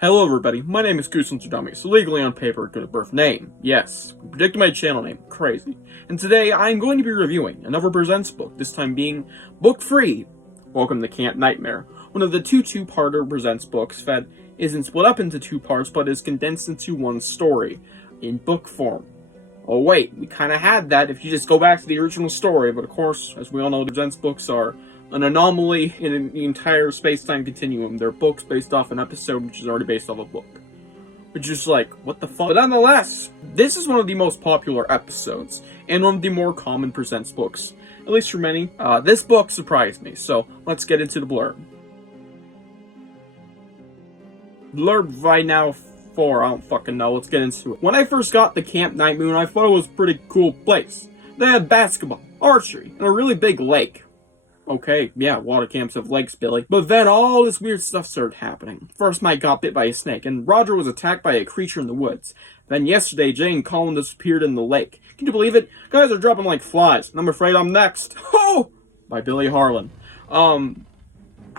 Hello everybody, my name is Goosebumps, so legally on paper, good at birth name. Yes, predicted my channel name, crazy. And today I'm going to be reviewing another Presents book, this time being Book 3, Welcome to Camp Nightmare. One of the two-parter Presents books that isn't split up into two parts, but is condensed into one story, in book form. Oh wait, we kinda had that if you just go back to the original story, but of course, as we all know, the Presents books are an anomaly in the entire space-time continuum. They're books based off an episode which is already based off a book. Which is like, what the fuck? But nonetheless, this is one of the most popular episodes, and one of the more common Presents books. At least for many. This book surprised me, so let's get into the blurb. Blurb right now 4, I don't fucking know, let's get into it. When I first got the Camp Night Moon, I thought it was a pretty cool place. They had basketball, archery, and a really big lake. Okay, yeah, water camps have lakes, Billy. But then all this weird stuff started happening. First, Mike got bit by a snake, and Roger was attacked by a creature in the woods. Then yesterday, Jane and Colin disappeared in the lake. Can you believe it? Guys are dropping like flies, and I'm afraid I'm next. Oh! By Billy Harlan.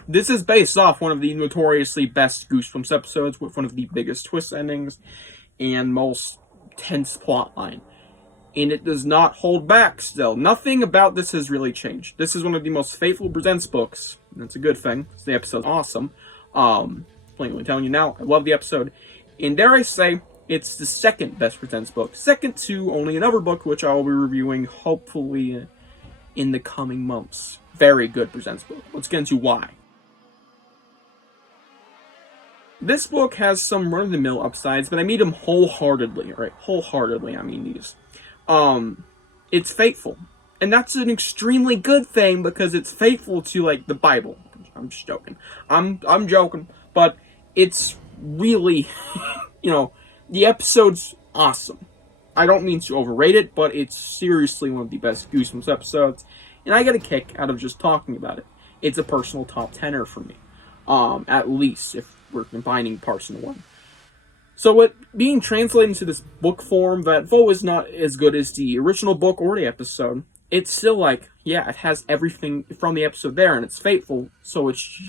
This is based off one of the notoriously best Goosebumps episodes, with one of the biggest twist endings, and most tense plotline. And it does not hold back still. Nothing about this has really changed. This is one of the most faithful Presents books. That's a good thing. The episode's awesome. Plainly telling you now, I love the episode. And dare I say, it's the second best Presents book. Second to only another book, which I will be reviewing, hopefully, in the coming months. Very good Presents book. Let's get into why. This book has some run-of-the-mill upsides, but I mean them wholeheartedly. Right? Wholeheartedly, I mean these. It's faithful. And that's an extremely good thing because it's faithful to, like, the Bible. I'm just joking. I'm joking. But it's really, the episode's awesome. I don't mean to overrate it, but it's seriously one of the best Goosebumps episodes. And I get a kick out of just talking about it. It's a personal top 10er for me. At least, if we're combining parts into one. So it being translated into this book form that, though is not as good as the original book or the episode, it's still like, yeah, it has everything from the episode there, and it's faithful, so it's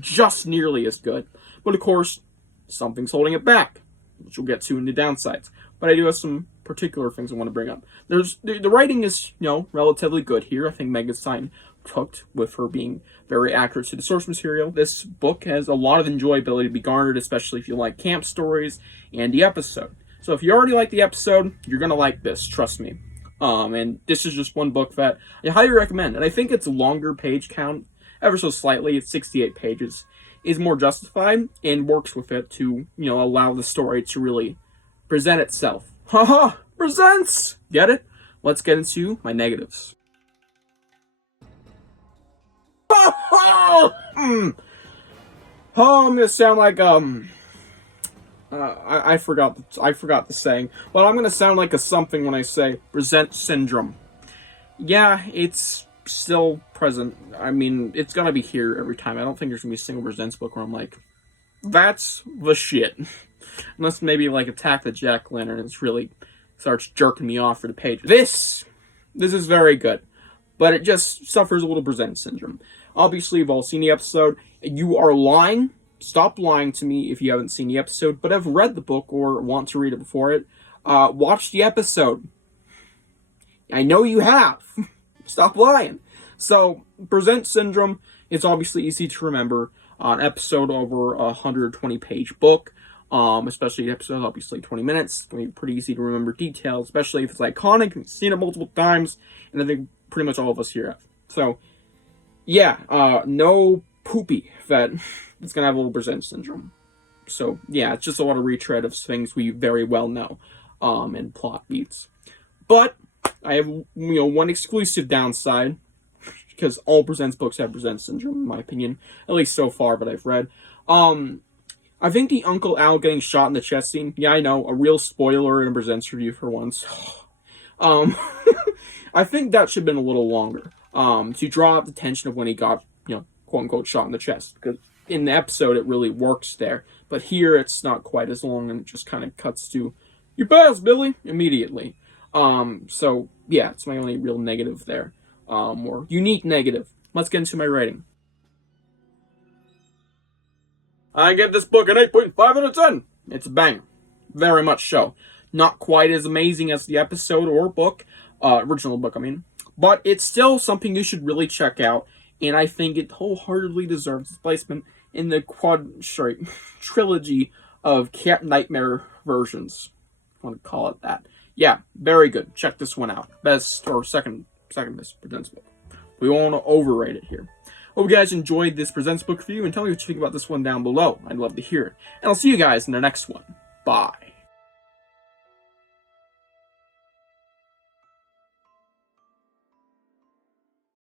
just nearly as good. But of course, something's holding it back, which we'll get to in the downsides. But I do have some particular things I want to bring up. The writing is, relatively good here. I think Megan Stine hooked with her being very accurate to the source material. This book has a lot of enjoyability to be garnered, especially if you like camp stories and the episode. So if you already like the episode, you're going to like this, trust me. And this is just one book that I highly recommend. And I think its longer page count, ever so slightly, it's 68 pages, is more justified and works with it to, allow the story to really present itself. Haha! Presents! Get it? Let's get into my negatives. I'm gonna sound like I forgot the saying, but I'm gonna sound like a something when I say present syndrome. Yeah, it's still present. I mean, it's gonna be here every time. I don't think there's gonna be a single Presents book where I'm like, that's the shit. Unless maybe like Attack the Jack Lenz and it's really starts jerking me off for the page. This is very good, but it just suffers a little Present syndrome. Obviously, you've all seen the episode. You are lying. Stop lying to me if you haven't seen the episode, but have read the book or want to read it before it. Watch the episode. I know you have. Stop lying. So, Present syndrome is obviously easy to remember. An episode over a 120-page book. Especially the episode, obviously 20 minutes. It's going to be pretty easy to remember details, especially if it's iconic and you've seen it multiple times. And I think pretty much all of us here have. So, yeah, no poopy that it's going to have a little Present syndrome. So, yeah, it's just a lot of retread of things we very well know, and plot beats. But I have, one exclusive downside, because all Presents books have Present syndrome, in my opinion, at least so far that I've read. I think the Uncle Al getting shot in the chest scene, yeah, I know, a real spoiler in a Presents review for once. I think that should have been a little longer. To draw out the tension of when he got, quote-unquote, shot in the chest. Because in the episode, it really works there. But here, it's not quite as long, and it just kind of cuts to, "You passed, Billy!" immediately. So, yeah, it's my only real negative there. Or unique negative. Let's get into my rating. I give this book an 8.5 out of 10. It's a banger. Very much so. Not quite as amazing as the episode or book, original book, I mean. But it's still something you should really check out, and I think it wholeheartedly deserves its placement in the trilogy of Cat Nightmare versions. I want to call it that. Yeah, very good. Check this one out. Best, or second best Presents book. We won't overrate it here. Hope you guys enjoyed this Presents book review, and tell me what you think about this one down below. I'd love to hear it. And I'll see you guys in the next one. Bye.